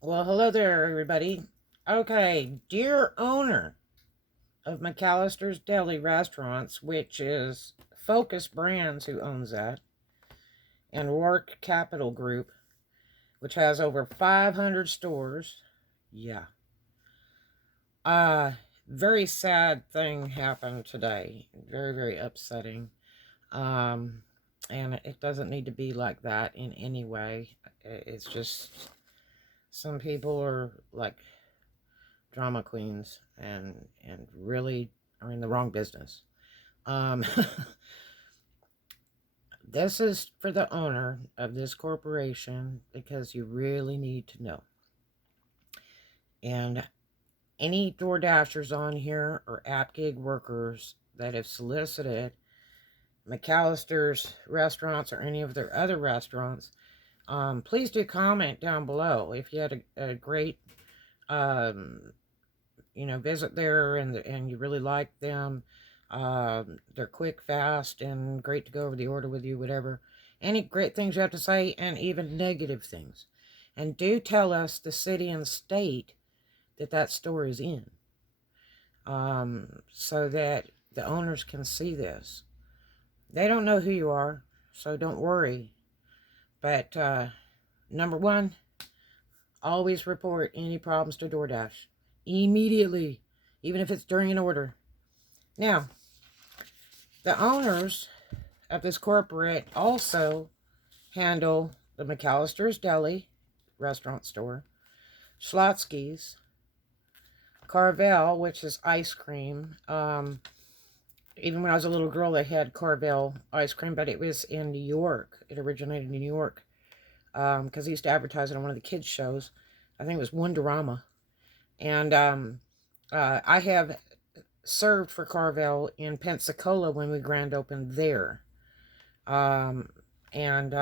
Well, hello there, everybody. Okay, dear owner of McAllister's Deli Restaurants, which is Focus Brands who owns that, and ROARK Capital Group, which has over 500 stores. Yeah. Uh, Very sad thing happened today. Very, very upsetting. Um, and it doesn't need to be like that in any way. It's just some people are like drama queens and really are in the wrong business. Um, this is for the owner of this corporation because you really need to know. And any Door Dashers on here or app gig workers that have solicited McAllister's restaurants or any of their other restaurants, please do comment down below if you had a great um, visit there and you really like them. They're quick, fast, and great to go over the order with you, whatever. Any great things you have to say, and even negative things. And do tell us the city and state that store is in, so that the owners can see this. They don't know who you are, so don't worry. But number one, always report any problems to DoorDash immediately, even if it's during an order. Now, the owners of this corporate also handle the McAllister's Deli restaurant store, Schlotsky's, Carvel, which is ice cream. Even when I was a little girl, they had Carvel ice cream, but it was in New York. It originated in New York because they used to advertise it on one of the kids' shows. I think it was Wonderama. And I have served for Carvel in Pensacola when we grand opened there. Um, and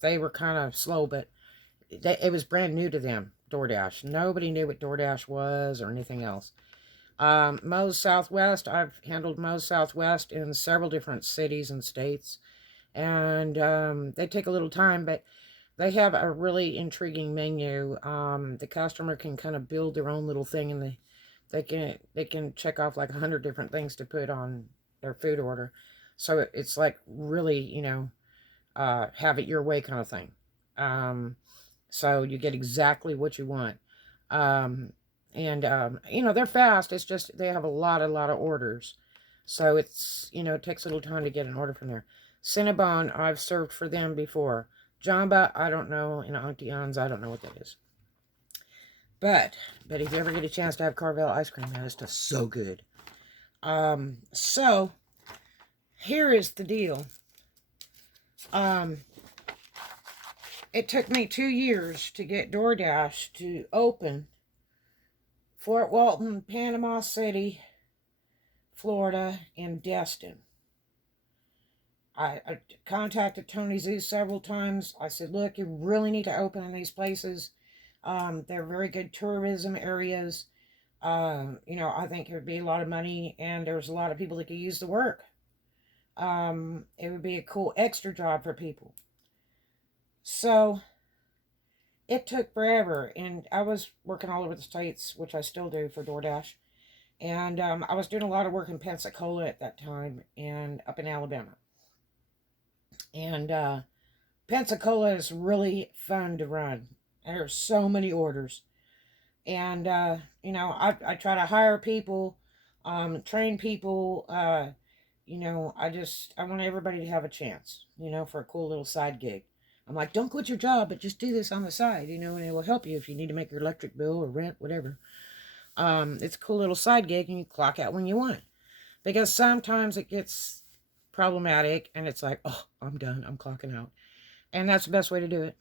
they were kind of slow, but it was brand new to them, DoorDash. Nobody knew what DoorDash was or anything else. Moe's Southwest, I've handled Moe's Southwest in several different cities and states. And they take a little time, but they have a really intriguing menu. The customer can kind of build their own little thing, and they can check off like 100 different things to put on their food order. So it's like really, have it your way kind of thing. Um, so you get exactly what you want. Um, and they're fast. It's just they have a lot of orders. So it takes a little time to get an order from there. Cinnabon, I've served for them before. Jamba, I don't know. Auntie Anne's, I don't know what that is. But if you ever get a chance to have Carvel ice cream, man, it's just so good. So here is the deal. Um, it took me 2 years to get DoorDash to open Fort Walton, Panama City, Florida, and Destin. I contacted Tony Z several times. I said, look, you really need to open in these places. They're very good tourism areas. I think it would be a lot of money, and there's a lot of people that could use the work. It would be a cool extra job for people. So it took forever, and I was working all over the states, which I still do for DoorDash. And I was doing a lot of work in Pensacola at that time and up in Alabama. And Pensacola is really fun to run. There's so many orders. And, I try to hire people, train people. I want everybody to have a chance, for a cool little side gig. I'm like, don't quit your job, but just do this on the side, and it will help you if you need to make your electric bill or rent, whatever. It's a cool little side gig, and you clock out when you want. Because sometimes it gets problematic, and it's like, oh, I'm done, I'm clocking out. And that's the best way to do it.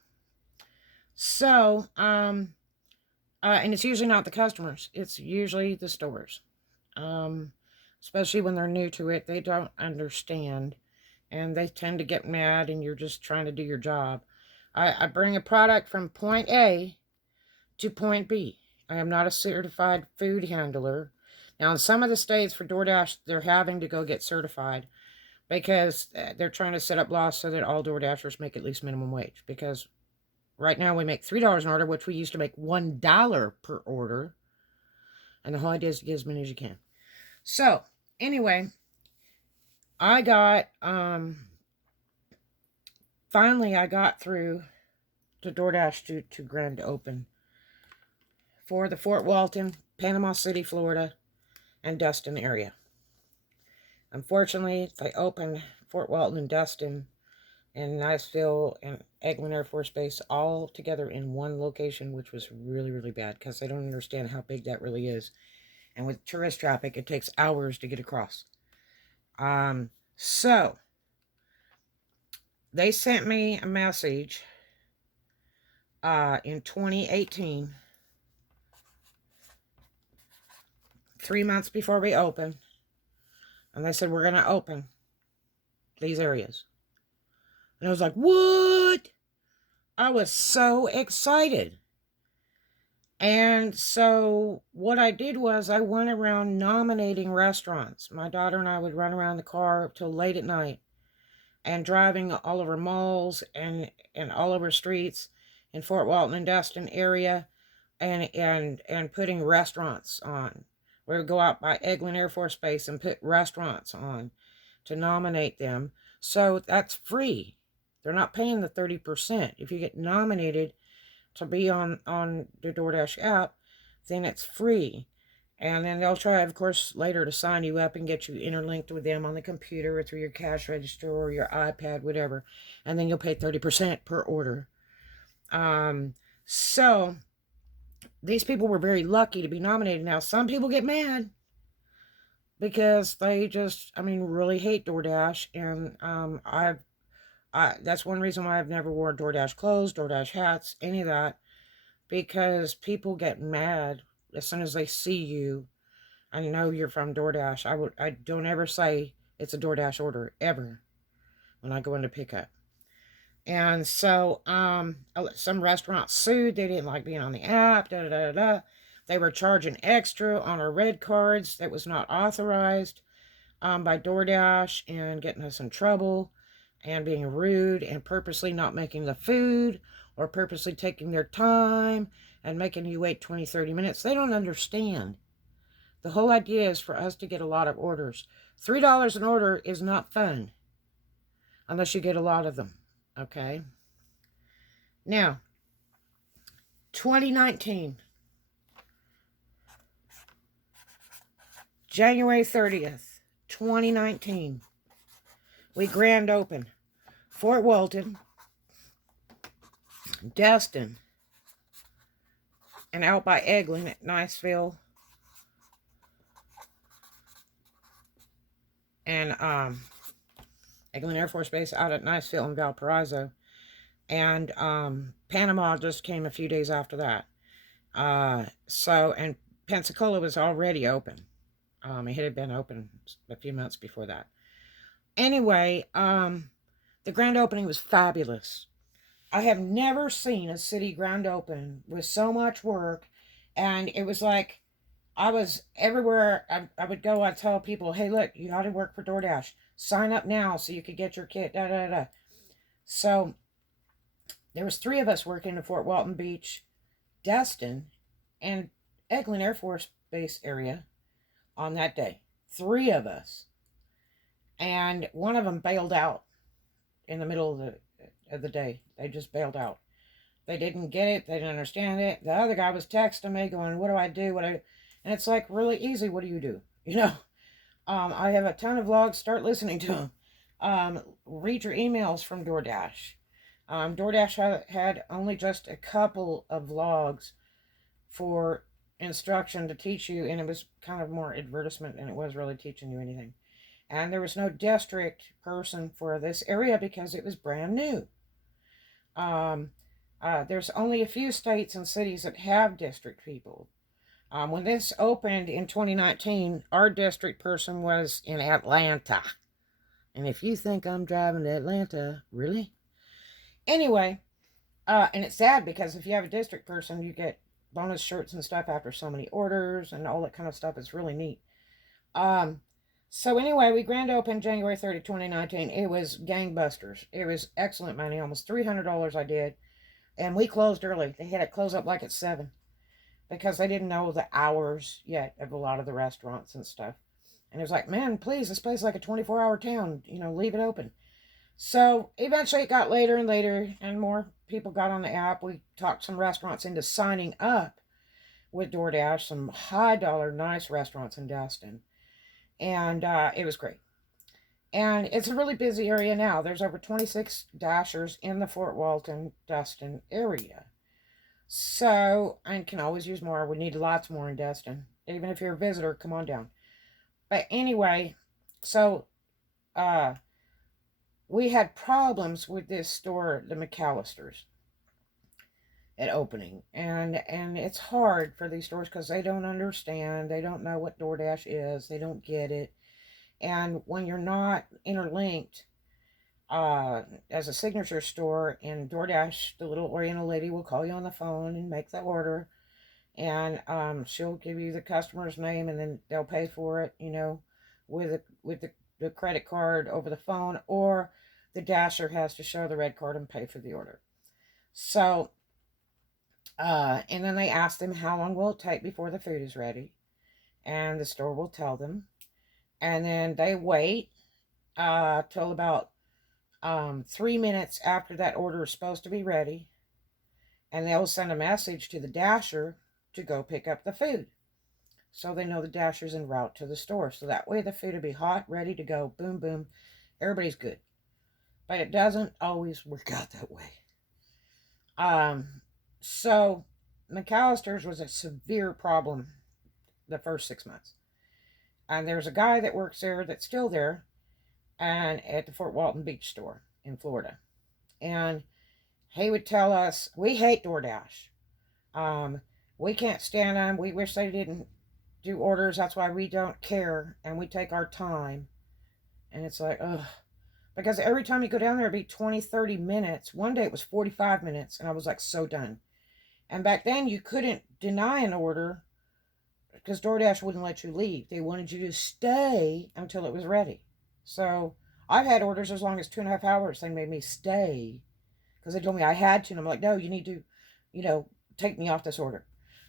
So, and it's usually not the customers, it's usually the stores. Especially when they're new to it, they don't understand, and they tend to get mad, and you're just trying to do your job. I bring a product from point A to point B. I am not a certified food handler. Now, in some of the states for DoorDash, they're having to go get certified because they're trying to set up laws so that all DoorDashers make at least minimum wage. Because Right now we make $3 an order, which we used to make $1 per order. And the whole idea is to get as many as you can. So, anyway, I got, finally I got through to DoorDash to grand open for the Fort Walton, Panama City, Florida, and Destin area. Unfortunately, they opened Fort Walton and Destin and Niceville and Eglin Air Force Base all together in one location, which was really, really bad because they don't understand how big that really is. And with tourist traffic, it takes hours to get across. So they sent me a message in 2018, 3 months before we opened, and they said, we're going to open these areas. And I was like, what? I was so excited. And so what I did was I went around nominating restaurants. My daughter and I would run around the car till late at night and driving all over malls and all over streets in Fort Walton and Destin area and putting restaurants on. We would go out by Eglin Air Force Base and put restaurants on to nominate them. So that's free. They're not paying the 30%. If you get nominated to be on the DoorDash app, then it's free. And then they'll try, of course, later to sign you up and get you interlinked with them on the computer or through your cash register or your iPad, whatever. And then you'll pay 30% per order. So these people were very lucky to be nominated. Now, some people get mad because they just, really hate DoorDash. And that's one reason why I've never worn DoorDash clothes, DoorDash hats, any of that. Because people get mad as soon as they see you and know you're from DoorDash. I don't ever say it's a DoorDash order, ever, when I go into pickup. And so, some restaurants sued. They didn't like being on the app, They were charging extra on our red cards that was not authorized by DoorDash and getting us in trouble and being rude and purposely not making the food or purposely taking their time and making you wait 20, 30 minutes. They don't understand. The whole idea is for us to get a lot of orders. $3 an order is not fun unless you get a lot of them. Okay? Now, 2019, January 30th, 2019, we grand opened Fort Walton, Destin, and out by Eglin at Niceville, and Eglin Air Force Base out at Niceville and Valparaiso, and Panama just came a few days after that. And Pensacola was already open. It had been open a few months before that. Anyway, the grand opening was fabulous. I have never seen a city grand open with so much work, and it was like I was everywhere I would go. I'd tell people, hey, look, you got to work for DoorDash. Sign up now so you could get your kit, So there was 3 of us working in Fort Walton Beach, Destin, and Eglin Air Force Base area on that day. 3 of us. And one of them bailed out in the middle of the day. They just bailed out. They didn't get it. They didn't understand it. The other guy was texting me going, what do I do? And it's like really easy. What do you do? I have a ton of vlogs. Start listening to them. Read your emails from DoorDash. DoorDash had only just a couple of vlogs for instruction to teach you, and it was kind of more advertisement than it was really teaching you anything. And there was no district person for this area because it was brand new. There's only a few states and cities that have district people. When this opened in 2019, our district person was in Atlanta. And if you think I'm driving to Atlanta, really? Anyway, and it's sad because if you have a district person, you get bonus shirts and stuff after so many orders and all that kind of stuff. It's really neat. So anyway, we grand opened January 30, 2019. It was gangbusters. It was excellent money, almost $300 I did. And we closed early. They had it close up like at 7 because they didn't know the hours yet of a lot of the restaurants and stuff. And it was like, man, please, this place is like a 24-hour town. Leave it open. So eventually it got later and later, and more people got on the app. We talked some restaurants into signing up with DoorDash, some high dollar, nice restaurants in Destin. And it was great. And it's a really busy area now. There's over 26 Dashers in the Fort Walton, Destin area. So, I can always use more. We need lots more in Destin. Even if you're a visitor, come on down. But anyway, so we had problems with this store, the McAllisters, at opening. And it's hard for these stores because they don't understand. They don't know what DoorDash is. They don't get it. And when you're not interlinked as a signature store in DoorDash, the little Oriental lady will call you on the phone and make the order. And she'll give you the customer's name, and then they'll pay for it, with the credit card over the phone, or the Dasher has to show the red card and pay for the order. So, and then they ask them how long will it take before the food is ready, and the store will tell them. And then they wait till about 3 minutes after that order is supposed to be ready, and they'll send a message to the Dasher to go pick up the food. So they know the Dasher's en route to the store. So that way the food will be hot, ready to go. Boom, boom. Everybody's good. But it doesn't always work out that way. So McAllister's was a severe problem the first 6 months. And there's a guy that works there that's still there, and at the Fort Walton Beach store in Florida. And he would tell us, we hate DoorDash. We can't stand them. We wish they didn't do orders. That's why we don't care, and we take our time. And it's like, ugh. Because every time you go down there, it'd be 20, 30 minutes. One day it was 45 minutes, and I was like so done. And back then you couldn't deny an order because DoorDash wouldn't let you leave. They wanted you to stay until it was ready. So I've had orders as long as 2.5 hours. They made me stay because they told me I had to. And I'm like, no, you need to, take me off this order.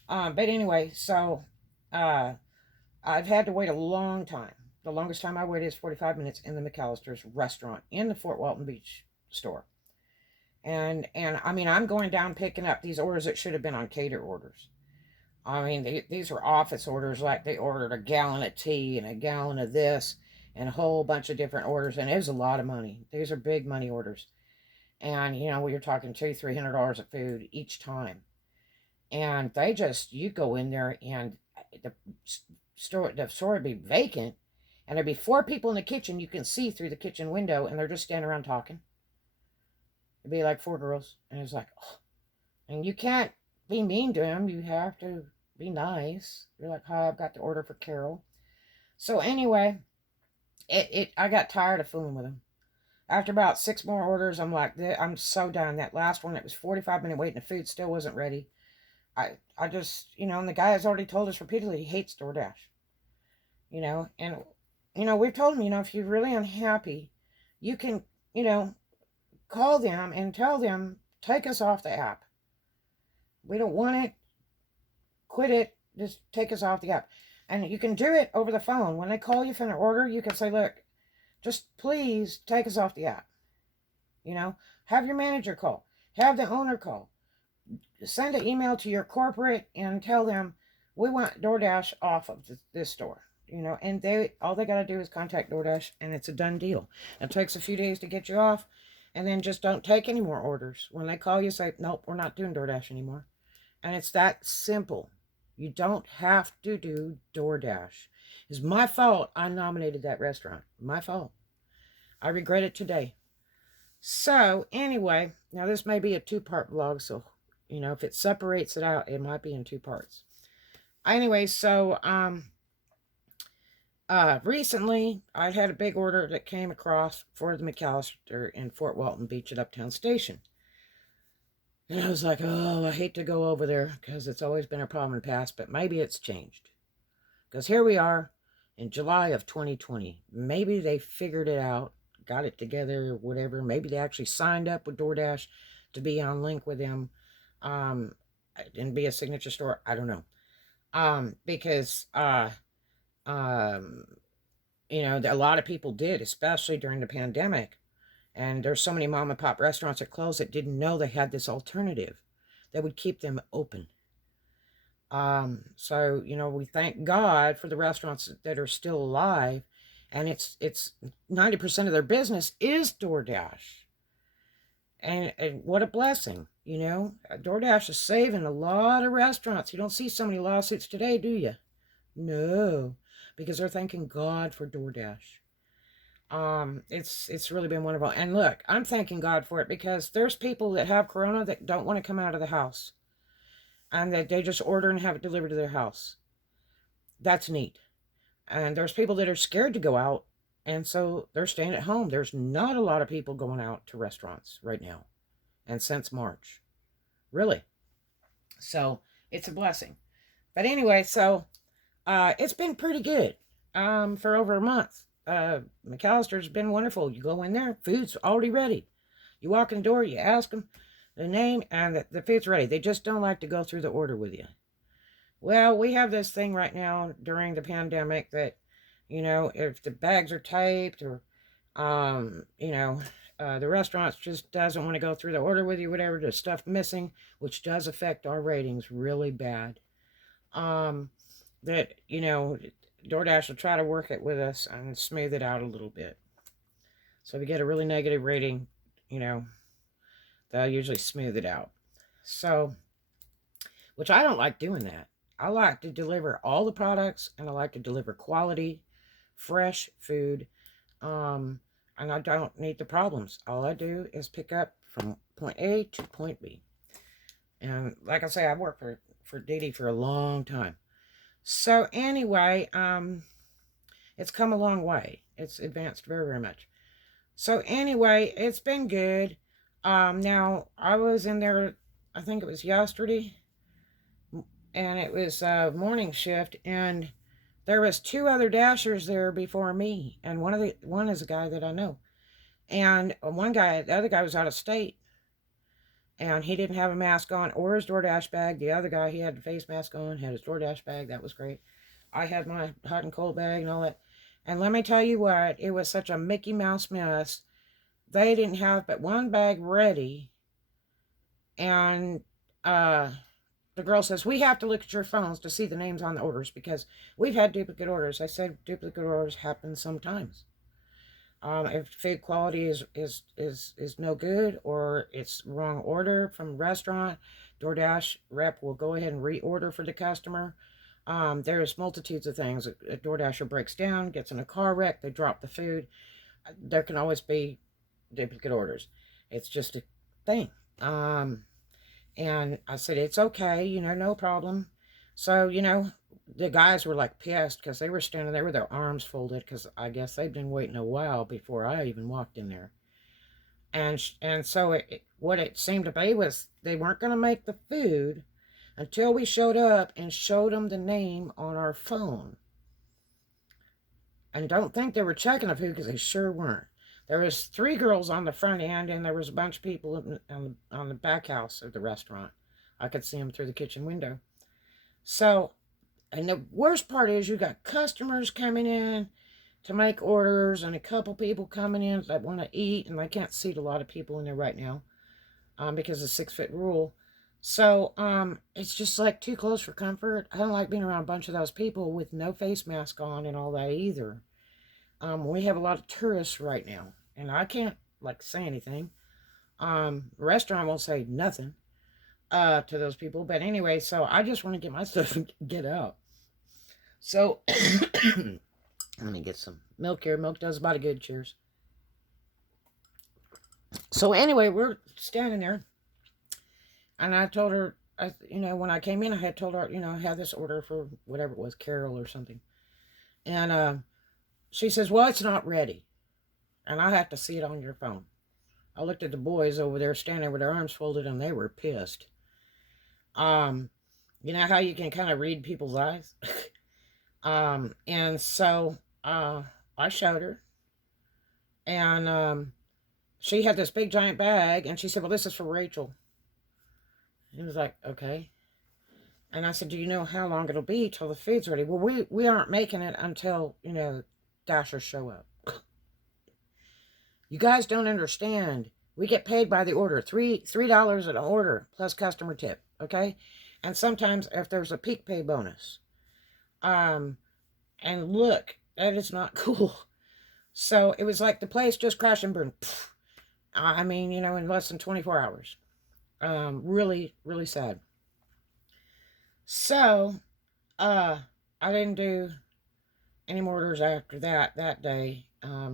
But anyway, so I've had to wait a long time. The longest time I waited is 45 minutes in the McAllister's restaurant in the Fort Walton Beach store. And I mean, I'm going down picking up these orders that should have been on cater orders. I mean, these were office orders, like they ordered a gallon of tea and a gallon of this and a whole bunch of different orders. And it was a lot of money. These are big money orders. And, you're talking $200-300 of food each time. And you go in there and the store would be vacant. And there'd be 4 people in the kitchen you can see through the kitchen window, and they're just standing around talking. It'd be like 4 girls. And it was like, oh. And you can't be mean to them. You have to be nice. You're like, hi, I've got the order for Carol. So anyway, I got tired of fooling with them. After about 6 more orders, I'm like, I'm so done. That last one, it was 45-minute wait, and the food still wasn't ready. I just, and the guy has already told us repeatedly he hates DoorDash. And, we've told him, if you're really unhappy, you can, call them and tell them, take us off the app. We don't want it. Quit it. Just take us off the app. And you can do it over the phone. When they call you for an order, you can say, look, just please take us off the app. Have your manager call. Have the owner call. Send an email to your corporate and tell them, we want DoorDash off of this store. And all they got to do is contact DoorDash, and it's a done deal. It takes a few days to get you off, and then just don't take any more orders. When they call you, say, nope, we're not doing DoorDash anymore. And it's that simple. You don't have to do DoorDash. It's my fault I nominated that restaurant. My fault. I regret it today. So, anyway, now this may be a 2-part vlog, so, if it separates it out, it might be in 2 parts. Anyway, so, recently, I had a big order that came across for the McAllister in Fort Walton Beach at Uptown Station. And I was like, oh, I hate to go over there because it's always been a problem in the past, but maybe it's changed. Because here we are in July of 2020. Maybe they figured it out, got it together, whatever. Maybe they actually signed up with DoorDash. to be on link with them, um, and be a signature store. I don't know. Because, um, a lot of people did, especially during the pandemic. And there's so many mom and pop restaurants that closed that didn't know they had this alternative that would keep them open. So, we thank God for the restaurants that are still alive. And it's 90% of their business is DoorDash. And what a blessing, DoorDash is saving a lot of restaurants. You don't see so many lawsuits today, do you? No, because they're thanking God for DoorDash. It's really been wonderful. And look, I'm thanking God for it because there's people that have corona that don't want to come out of the house, and that they just order and have it delivered to their house. That's neat. And there's people that are scared to go out, and so they're staying at home. There's not a lot of people going out to restaurants right now, and since March, really. So it's a blessing. But anyway, so it's been pretty good for over a month. McAllister's been wonderful. You go in there, food's already ready. You walk in the door, you ask them the name, and the food's ready. They just don't like to go through the order with you. Well, we have this thing right now during the pandemic that, if the bags are taped or, the restaurant just doesn't want to go through the order with you, whatever, there's stuff missing, which does affect our ratings really bad. That, DoorDash will try to work it with us and smooth it out a little bit. So if you get a really negative rating, they'll usually smooth it out. So, which I don't like doing that. I like to deliver all the products, and I like to deliver quality, fresh food. And I don't need the problems. All I do is pick up from point A to point B. And like I say, I've worked for Dee Dee for a long time. So anyway, it's come a long way. It's advanced very, very much. So anyway, it's been good. Now, I was in there, I think it was yesterday, and it was morning shift, and there was 2 other dashers there before me, and one is a guy that I know. And the other guy was out of state, and he didn't have a mask on or his DoorDash bag. The other guy, he had a face mask on, had his DoorDash bag. That was great. I had my hot and cold bag and all that. And let me tell you what, it was such a Mickey Mouse mess. They didn't have but one bag ready. And the girl says, we have to look at your phones to see the names on the orders because we've had duplicate orders. I said, duplicate orders happen sometimes. If food quality is no good, or it's wrong order from a restaurant, DoorDash rep will go ahead and reorder for the customer. There's multitudes of things. A DoorDasher breaks down, gets in a car wreck, they drop the food. There can always be duplicate orders. It's just a thing. And I said, it's okay, no problem. So, the guys were like pissed because they were standing there with their arms folded because I guess they'd been waiting a while before I even walked in there. And so what it seemed to be was they weren't going to make the food until we showed up and showed them the name on our phone. And don't think they were checking the food because they sure weren't. There was 3 girls on the front end, and there was a bunch of people on the back house of the restaurant. I could see them through the kitchen window. So, and the worst part is you got customers coming in to make orders, and a couple people coming in that want to eat, and I can't seat a lot of people in there right now because of the 6-foot rule. So it's just like too close for comfort. I don't like being around a bunch of those people with no face mask on and all that either. We have a lot of tourists right now, and I can't say anything. The restaurant won't say nothing to those people. But anyway, so I just want to get my stuff and get out. So let me get some milk here. Milk does about a good. Cheers. So anyway, we're standing there, and I told her, when I came in, I had told her, I had this order for whatever it was, Carol or something. And she says, well, it's not ready. And I have to see it on your phone. I looked at the boys over there standing with their arms folded, and they were pissed. You know how you can kind of read people's eyes? And so I showed her. And she had this big giant bag, and she said, well, this is for Rachel. And he was like, okay. And I said, do you know how long it'll be till the food's ready? Well, we aren't making it until, Dashers show up. You guys don't understand. We get paid by the order. $3 an order plus customer tip. Okay. And sometimes if there's a peak pay bonus. And look, that is not cool. So it was like the place just crashed and burned. I mean, in less than 24 hours. Really, really sad. So, I didn't do any more orders after that day,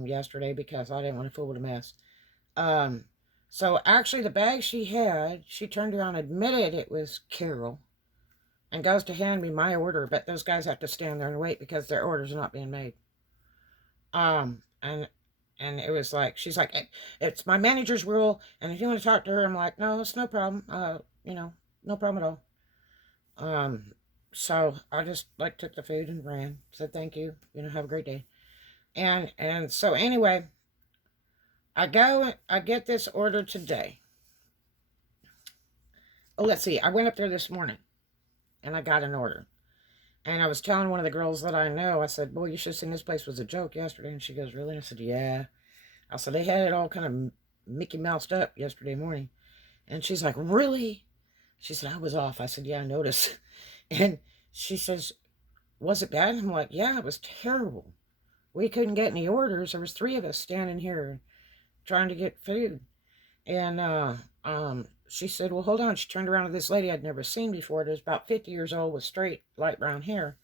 yesterday, because I didn't want to fool with a mess. So actually the bag she had, she turned around and admitted it was Carol and goes to hand me my order, but those guys have to stand there and wait because their orders are not being made. And it was like, she's like, it's my manager's rule, and if you want to talk to her, I'm like, no, it's no problem. No problem at all. So I just took the food and ran, said thank you, have a great day. And so anyway, I get this order today. Oh, let's see. I went up there this morning and I got an order. And I was telling one of the girls that I know, I said, boy, you should have seen this place was a joke yesterday. And she goes, really? I said, yeah. I said, they had it all kind of Mickey Moused up yesterday morning. And she's like, really? She said, I was off. I said, yeah, I noticed. And she says, was it bad? I'm like, yeah, it was terrible. We couldn't get any orders. There was 3 of us standing here trying to get food. And she said, well, hold on. She turned around to this lady I'd never seen before. It was about 50 years old with straight light brown hair.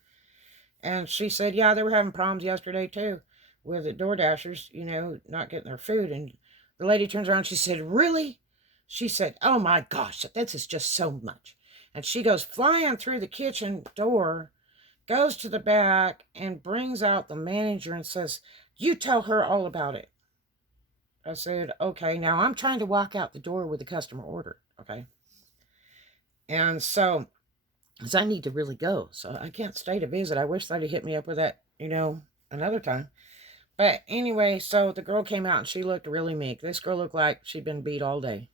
And she said, yeah, they were having problems yesterday too with the door dashers, not getting their food. And the lady turns around, she said, really? She said, oh my gosh, this is just so much. And she goes flying through the kitchen door, goes to the back and brings out the manager and says, you tell her all about it. I said, okay, now I'm trying to walk out the door with the customer order, okay? And so, because I need to really go, so I can't stay to visit. I wish they'd hit me up with that, another time. But anyway, so the girl came out and she looked really meek. This girl looked like she'd been beat all day.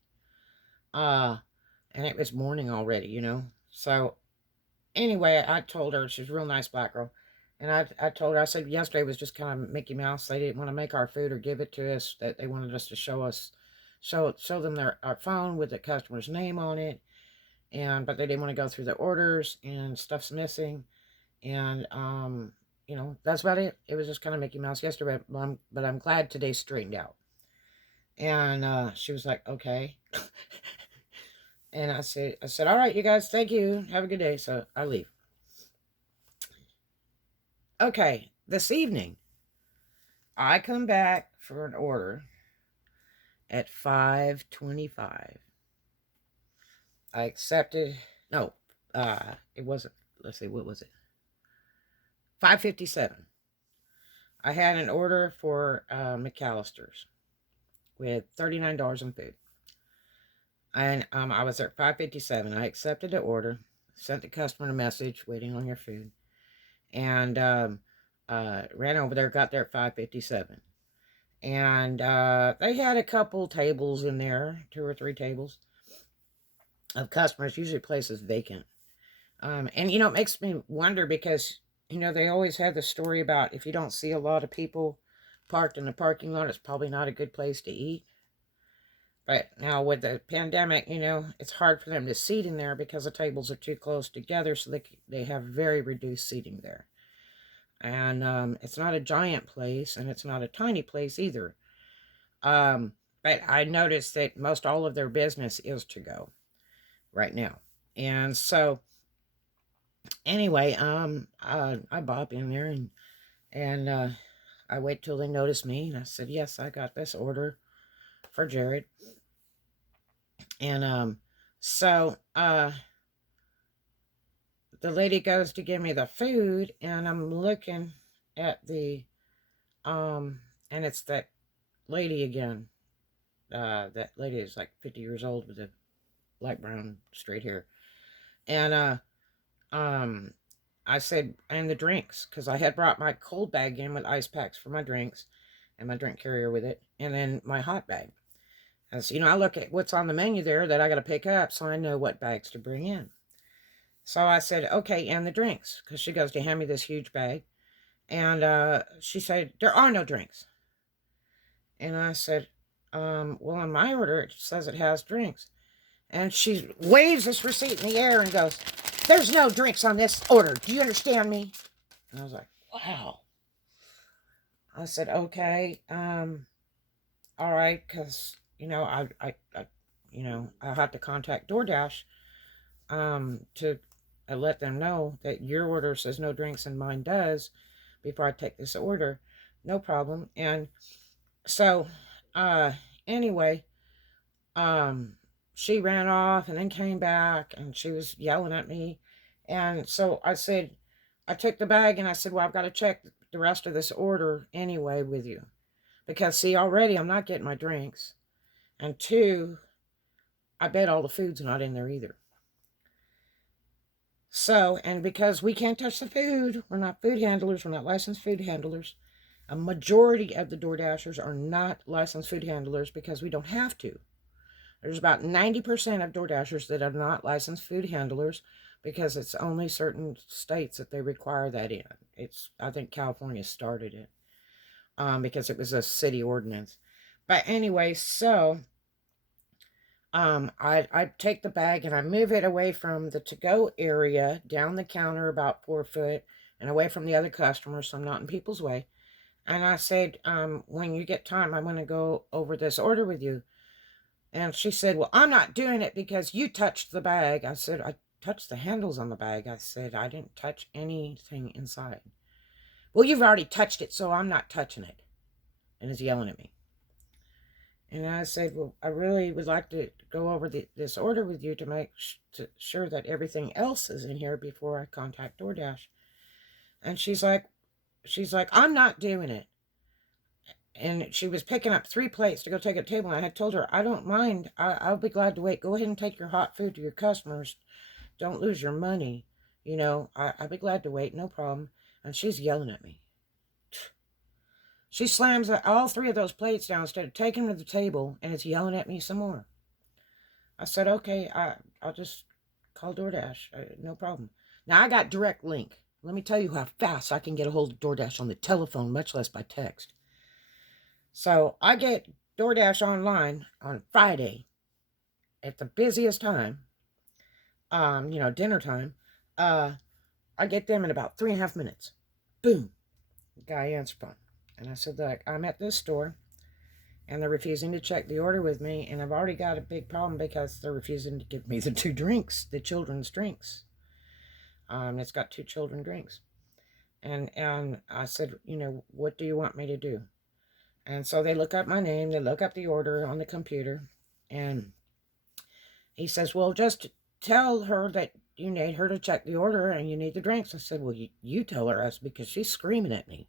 And it was morning already, So anyway, I told her, she's a real nice black girl. And I told her, I said, yesterday was just kind of Mickey Mouse. They didn't want to make our food or give it to us. That they wanted us to show them our phone with the customer's name on it. But they didn't want to go through the orders and stuff's missing. And, that's about it. It was just kind of Mickey Mouse yesterday, but I'm glad today's straightened out. And, she was like, okay. And I said, all right, you guys, thank you. Have a good day. So I leave. Okay, this evening, I come back for an order at 5:25. I accepted, no, it wasn't, let's see, what was it? 5:57. I had an order for McAllister's with $39 in food. And I was there at 5:57. I accepted the order, sent the customer a message, waiting on your food. And ran over there, got there at 5:57. And they had a couple tables in there, 2 or 3 tables of customers. Usually the place is vacant. And, it makes me wonder because, they always have the story about if you don't see a lot of people parked in the parking lot, it's probably not a good place to eat. But now with the pandemic, it's hard for them to seat in there because the tables are too close together, so they have very reduced seating there. And it's not a giant place, and it's not a tiny place either. But I noticed that most all of their business is to go right now. And so, anyway, I bop in there, and I wait till they notice me, and I said, yes, I got this order for Jared. And so the lady goes to give me the food, and I'm looking at the and it's that lady again. That lady is like 50 years old with a light brown straight hair. And I said, and the drinks, because I had brought my cold bag in with ice packs for my drinks and my drink carrier with it, and then my hot bag. As you know, I look at what's on the menu there that I got to pick up so I know what bags to bring in. So I said, okay, and the drinks, because she goes to hand me this huge bag. And she said, there are no drinks. And I said, well, on my order, it says it has drinks. And she waves this receipt in the air and goes, there's no drinks on this order. Do you understand me? And I was like, wow. I said, okay, all right, because, you know, I'll have to contact DoorDash to let them know that your order says no drinks and mine does before I take this order. No problem. And so, anyway, she ran off and then came back and she was yelling at me. And so I said, I took the bag and I said, well, I've got to check the rest of this order anyway with you. Because, see, already I'm not getting my drinks. And two, I bet all the food's not in there either. So, and because we can't touch the food, we're not food handlers, we're not licensed food handlers. A majority of the DoorDashers are not licensed food handlers because we don't have to. There's about 90% of DoorDashers that are not licensed food handlers because it's only certain states that they require that in. I think California started it because it was a city ordinance. But anyway, so I take the bag and I move it away from the to-go area, down the counter about 4 foot, and away from the other customers so I'm not in people's way. And I said, when you get time, I want to go over this order with you. And she said, well, I'm not doing it because you touched the bag. I said, I touched the handles on the bag. I said, I didn't touch anything inside. Well, you've already touched it, so I'm not touching it. And is yelling at me. And I said, well, I really would like to go over this order with you to make sure that everything else is in here before I contact DoorDash. And she's like, I'm not doing it. And she was picking up 3 plates to go take at the table. And I had told her, I don't mind. I'll be glad to wait. Go ahead and take your hot food to your customers. Don't lose your money. You know, I'll be glad to wait. No problem. And she's yelling at me. She slams all 3 of those plates down instead of taking them to the table and is yelling at me some more. I said, okay, I'll just call DoorDash. No problem. Now, I got direct link. Let me tell you how fast I can get a hold of DoorDash on the telephone, much less by text. So I get DoorDash online on Friday at the busiest time, dinner time. I get them in about 3.5 minutes. Boom. Guy answered phone. And I said, look, I'm at this store and they're refusing to check the order with me. And I've already got a big problem because they're refusing to give me the 2 drinks, the children's drinks. It's got 2 children drinks. And I said, what do you want me to do? And so they look up my name, they look up the order on the computer, and he says, well, just tell her that you need her to check the order and you need the drinks. I said, well, you tell her us because she's screaming at me.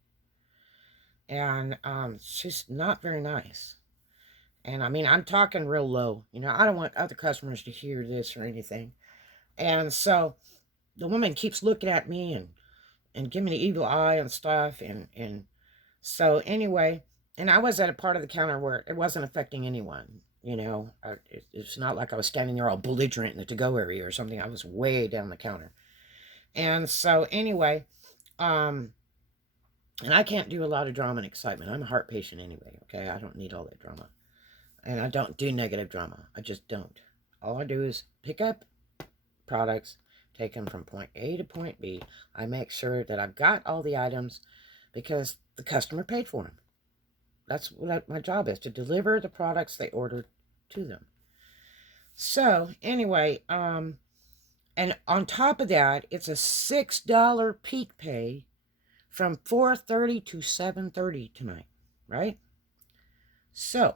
And she's not very nice. And I mean, I'm talking real low. I don't want other customers to hear this or anything. And so the woman keeps looking at me and giving me the evil eye and stuff. And so anyway... And I was at a part of the counter where it wasn't affecting anyone, It's not like I was standing there all belligerent in the to-go area or something. I was way down the counter. And so anyway, and I can't do a lot of drama and excitement. I'm a heart patient anyway, okay? I don't need all that drama. And I don't do negative drama. I just don't. All I do is pick up products, take them from point A to point B. I make sure that I've got all the items because the customer paid for them. That's what my job is, to deliver the products they ordered to them. So, anyway, and on top of that, it's a $6 peak pay from 4:30 to 7:30 tonight, right? So,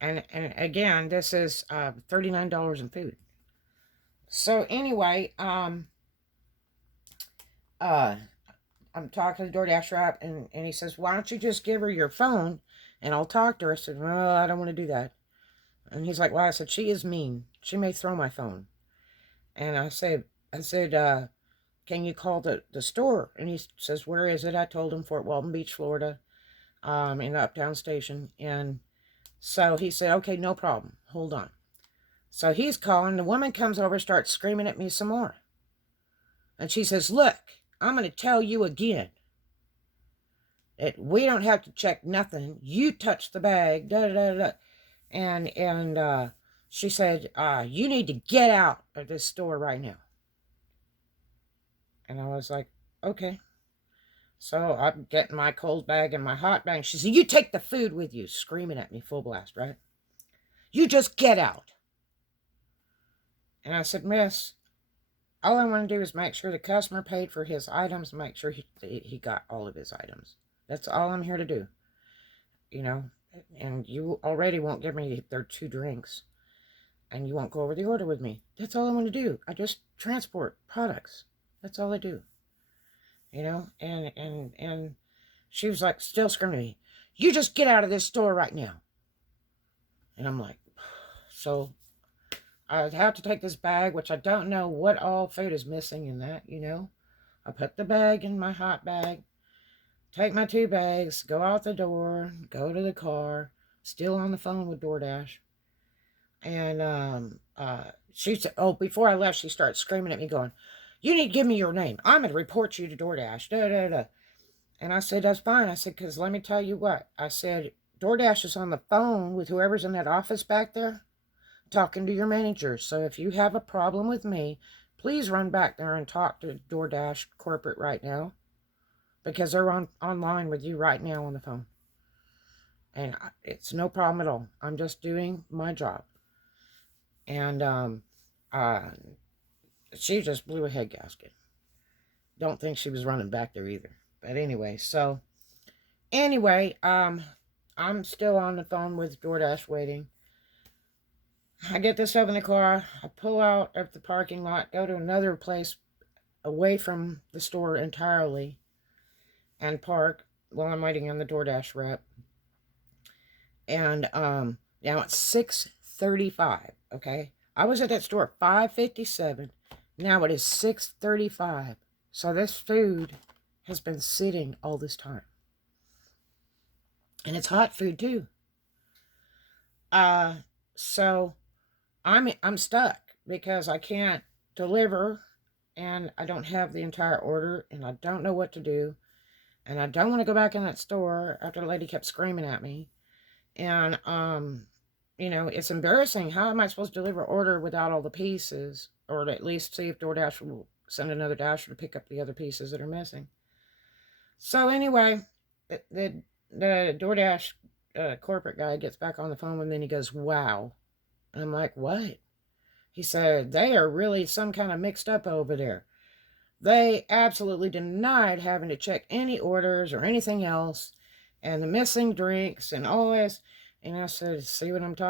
and again, this is $39 in food. So, anyway, I'm talking to the DoorDash rep, and he says, why don't you just give her your phone, and I'll talk to her. I said, well, I don't want to do that. And he's like, why? I said, she is mean. She may throw my phone. And I said, can you call the store? And he says, where is it? I told him Fort Walton Beach, Florida, in the Uptown Station. And So he said, okay, no problem. Hold on. So he's calling. The woman comes over, starts screaming at me some more. And she says, look, I'm going to tell you again that we don't have to check nothing. You touch the bag, da da da da. And she said, you need to get out of this store right now. And I was like, okay. So I'm getting my cold bag and my hot bag. She said, you take the food with you, screaming at me full blast, right? You just get out. And I said, miss, all I want to do is make sure the customer paid for his items, make sure he got all of his items. That's all I'm here to do. You know, and you already won't give me their 2 drinks. And you won't go over the order with me. That's all I want to do. I just transport products. That's all I do. You know, and she was like, still screaming at me, you just get out of this store right now. And I'm like, so I have to take this bag, which I don't know what all food is missing in that, you know. I put the bag in my hot bag, take my 2 bags, go out the door, go to the car, still on the phone with DoorDash. And she said, oh, before I left, she started screaming at me, going, you need to give me your name. I'm going to report you to DoorDash. Da, da, da. And I said, that's fine. I said, because let me tell you what. I said, DoorDash is on the phone with whoever's in that office back there talking to your manager. So if you have a problem with me, please run back there and talk to DoorDash corporate right now, because they're online with you right now on the phone. And it's no problem at all. I'm just doing my job. And she just blew a head gasket. Don't think she was running back there either. But anyway, I'm still on the phone with DoorDash waiting. I get this up in the car. I pull out of the parking lot, go to another place away from the store entirely, and park while I'm waiting on the DoorDash rep. And now it's 6:35, okay? I was at that store at 5:57. Now it is 6:35. So this food has been sitting all this time. And it's hot food too. So I'm stuck because I can't deliver, and I don't have the entire order, and I don't know what to do. And I don't want to go back in that store after the lady kept screaming at me. And you know, it's embarrassing. How am I supposed to deliver order without all the pieces? Or to at least see if DoorDash will send another dasher to pick up the other pieces that are missing. So anyway, the DoorDash corporate guy gets back on the phone, and then he goes, wow. And I'm like, what? He said, they are really some kind of mixed up over there. They absolutely denied having to check any orders or anything else, and the missing drinks and all this. And I said, see what I'm talking